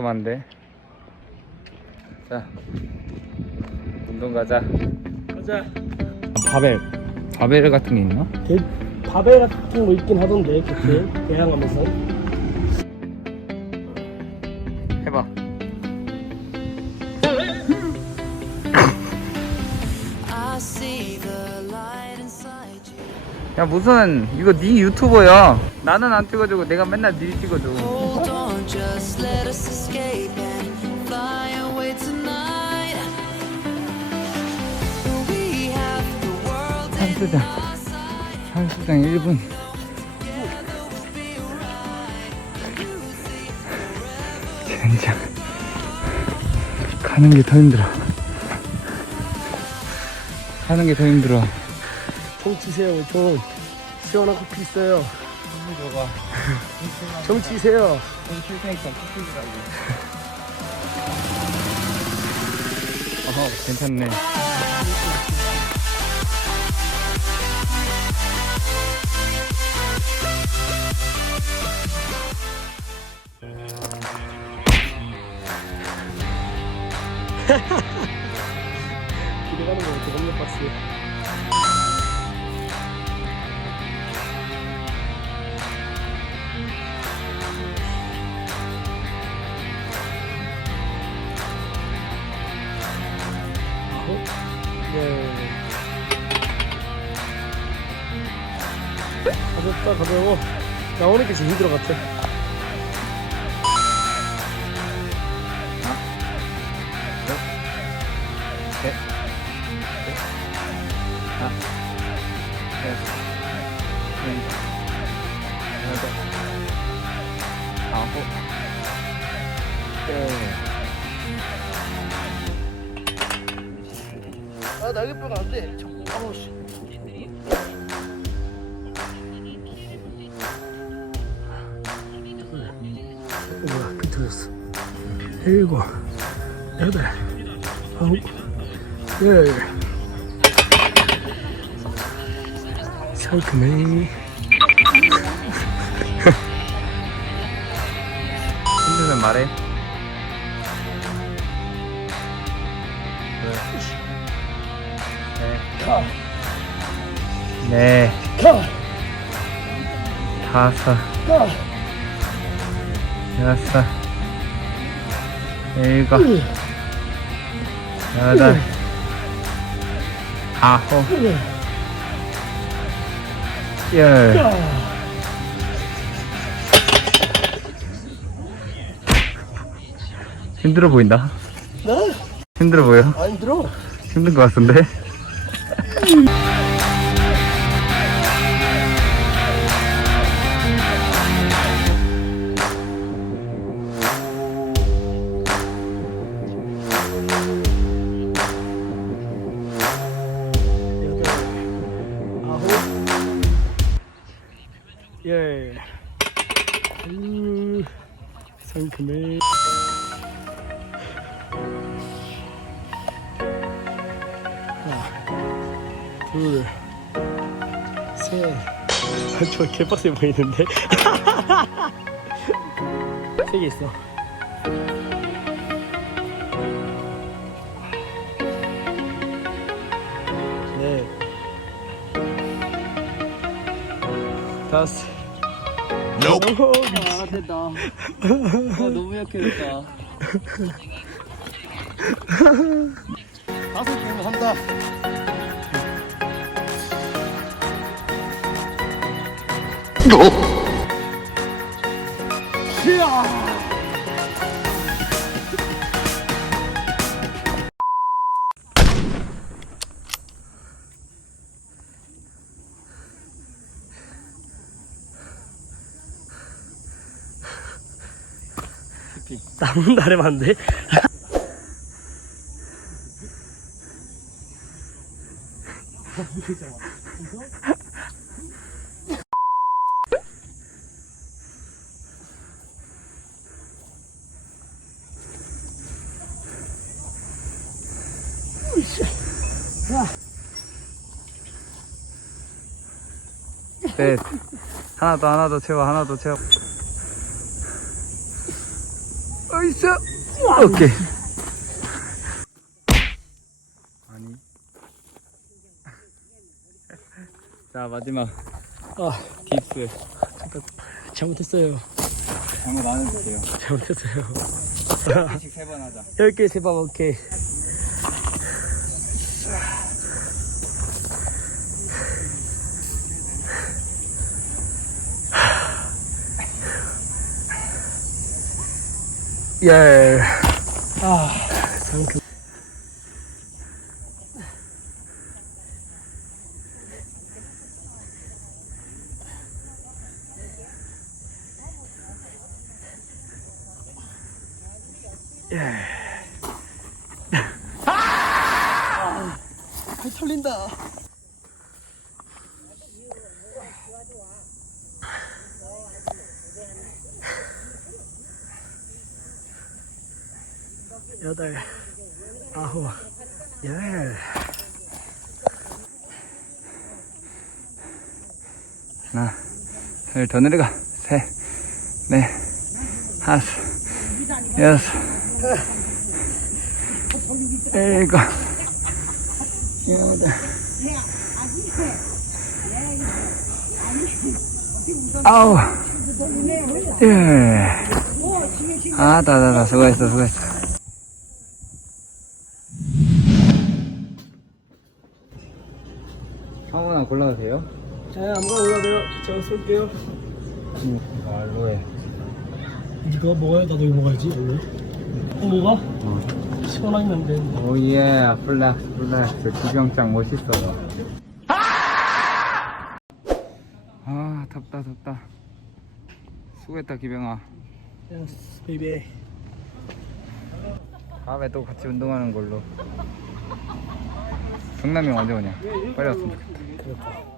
얼큰한데. 자, 운동 가자. 가자. 바벨. 바벨 같은 게 있나? 대, 바벨 같은 거 있긴 하던데 그때 대항하면서 해봐. 야 무슨 이거 네 유튜버야. 나는 안 찍어주고 내가 맨날 네 찍어줘. 산수장. 산수장 1분. Together we'll be right. Music 젠장. 가는 게 더 힘들어. 가는 게 더 힘들어. 총 치세요. 총 시원한 커피 있어요. 저가 총 치세요. 쉴 테니까 커피 주라고. 어허, 괜찮네. 길에 가는 거 어떻게 겁나 빡 가볍다 가벼워. 여덟, 아홉, 열. 아 날개뼈가 안돼. 아우 씨 일곱 여덟 아홉 열 상큼해 힘들면 말해. 가! 네. 네. 가! 다섯, 가! 여섯, 일곱, 여덟, 아홉, 열. 가! 힘들어 보인다. 나? 힘들어 보여. 안 들어 힘든 것 같은데. 음, 상큼해 하나 둘셋. 아, 저 개빡세 보이는데. 세 개 있어. 넷 다섯 Nope. 아 됐다. 아, 너무 약해졌다. 다섯 개면 한다. 남은 날에만 안 돼? 셋. 하나 더, 하나 더 채워, 하나 더 채워. 쓱 오케이. 아니. 자 마지막. 아 딥스. 잘못했어요. 장어 나눠주세요. 잘못했어요. 10개씩 세 번 하자. 10개 세방 오케이 예. 아, 상큼. 발 털린다. 여덟, 아홉, 열. 하나 둘 더 내려가 셋 넷 다섯 여섯 일곱 여덟 아홉 예. 아다다다 수고했어 수고했어 아무나 골라도 돼요? 자, 아무거나 올라가요. 제가 쏠게요. 알로에 이거 먹어요? 나도 이거 먹어야지. 이거. 어, 뭐가? 시원하긴 데 오예 플렉스 플렉스 기병장 멋있어 아 덥다 덥다 수고했다 기병아 예스, 베이비. 다음에 또 같이 운동하는 걸로 경남이 언제 오냐 빨리 왔으면 좋겠다 그렇다.